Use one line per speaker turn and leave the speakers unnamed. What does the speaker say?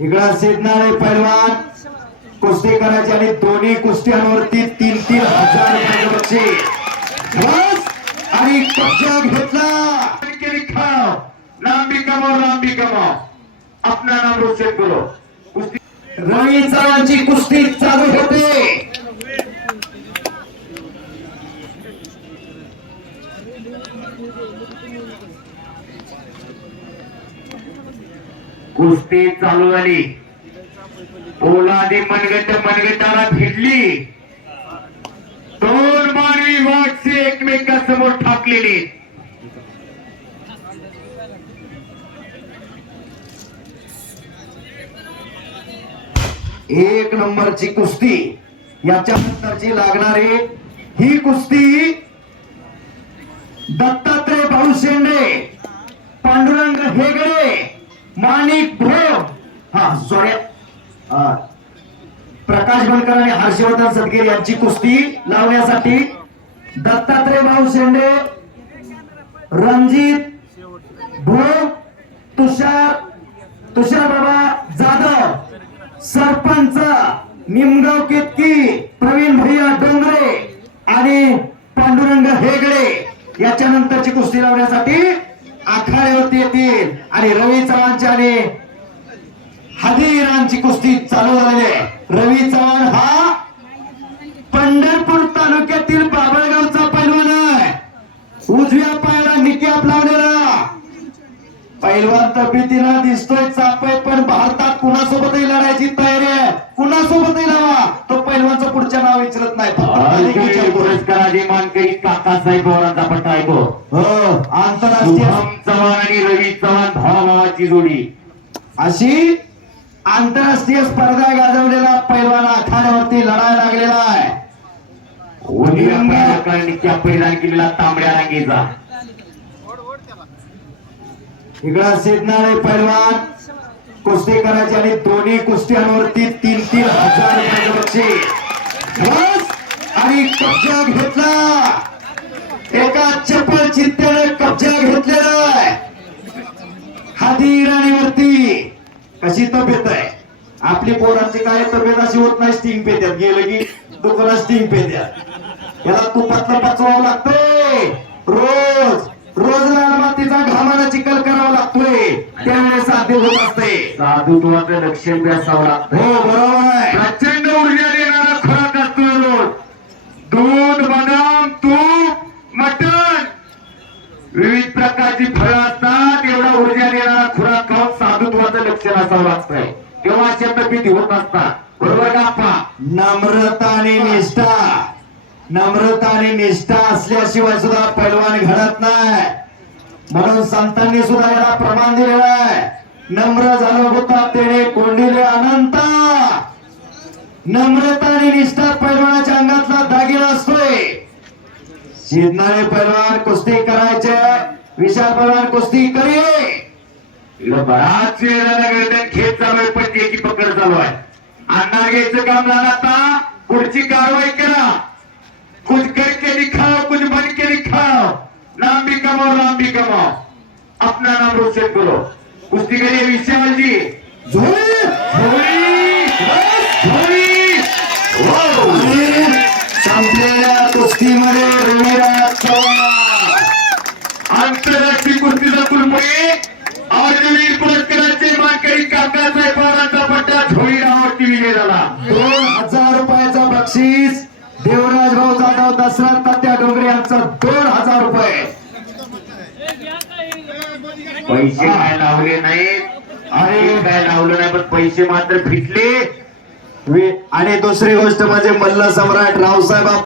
इकडा सिद्धनाळे पैलवान कुस्ती करायची आणि दोन्ही कुस्त्यांवरती तीन तीन हजार आणि कब्जा घेतला.
खाओ नाम भी कमाओ नाम भी कमाओ अपना नाम रोशन करो. कुस्ती
रवी चव्हाणची कुस्ती चालू होते.
कुस्ती चालू झाली. पोलादी मनगट मनगटाला भिडली. दोन मानवी वाटसे एकमेकांसमोर ठाकलेली.
एक नंबरची कुस्ती. याच्या नंतरची लागणारी ही कुस्ती दत्तात्रय भाऊ शेंडे माणिक भोग. हा सॉरी प्रकाश बनकर आणि हर्षवर्धन सदगीर यांची कुस्ती लावण्यासाठी दत्तात्रय भाऊ शेंडे रणजित भोग तुषार तुषार बाबा जाधव सरपंच निमगाव केतकी प्रवीण भैया डोंगरे आणि पांडुरंग हेगडे याच्या नंतरची कुस्ती लावण्यासाठी आखाड्यावरती येतील. आणि रवी चव्हाणची आणि हदीरांची कुस्ती चालू झालेली आहे. रवी चव्हाण हा पंढरपूर तालुक्यातील बाबळगावचा पैलवान आहे. उजव्या पायाला निकाप लावलेला. पैलवान तब्येतीला दिसतोय चापय पण भारतात कुणासोबतही लढायची तयारी आहे. कुणासोबतही नाव विचारत नाही.
पुरस्काराचे मानकरी काकासाहेब पवारांचा पट्टा ऐको?
हो आंतरराष्ट्रीय
शुभम चव्हाण आणि रवी चव्हाण भावाभावाची जोडी.
अशी आंतरराष्ट्रीय स्पर्धा गाजवलेला पैलवान आखाड्यावरती लढायला लागलेला आहे.
नित्या परिधान केलेला तांबड्या रांगेचा.
इकडा सिद्धनाळे पैलवान कुस्ती करायची आणि दोन्ही कुस्त्यांवरती तीन तीन हजार बक्षीस बस आणि कब्जा घेतला. एका चप्पल चित्त्याने कब्जा घेतलेला आहे. हादी राणीवरती. कशी तब्येत आहे? आपली पोरांची काय तब्येत अशी होत नाही स्टिंग पेत्यात. गेलं की दुकानात स्टिंग पेत्यात. याला तुपातलं पचवावं लागतंय. रोज रोज लाल मातीचा घामाला चिकल करावा लागतोय. त्यामुळे साध्य होत असते
साधुत्वाचं लक्षण बी असावं लागतं
हो बरोबर आहे
प्रचंड ऊर्जा देणारा खुराक असतो रोज दूध बदाम तूप मटण. विविध प्रकारची फळं असतात एवढा ऊर्जा देणारा खुराक खाऊन साधुत्वाचं लक्षण असावं लागतंय. तेव्हा अशा होत असतात? बरोबर का आपा
नम्रता आणि निष्ठा. नम्रता आणि निष्ठा असल्याशिवाय सुद्धा पैलवान घडत नाही. म्हणून संतांनी सुद्धा याला प्रमाण दिलेलं आहे. नम्र झालो होता तेने कोंडिले अनंत. नम्रता आणि निष्ठा पैलवानाच्या अंगातला दागिना असतो. शिदनाळे पहलवान कुस्ती करायचे. विशाल पहलवान कुस्ती करी
इकडं बराच वेळ झाला खेळ चालू आहे पण त्याची पकड चालू आहे. अन्ना घ्यायचं काम झालं आता. पुढची कारवाई करा. कुछ करके दिखाओ कुछ बन के दिखाओ नाम भी कमाओ नाम भी कमाओ अपना नाम रोशन करो. कुश्ती करिए विशाल जी झोली
झोली भाऊ जाधव दसरा तात्या डोंगरे यांचं दोन हजार रुपये.
पैसे काय लावले नाहीत. अरे. काय लावलं नाही पण पैसे मात्र फिटले
आणि दुसरी गोष्ट म्हणजे मल्ल सम्राट रावसाहेब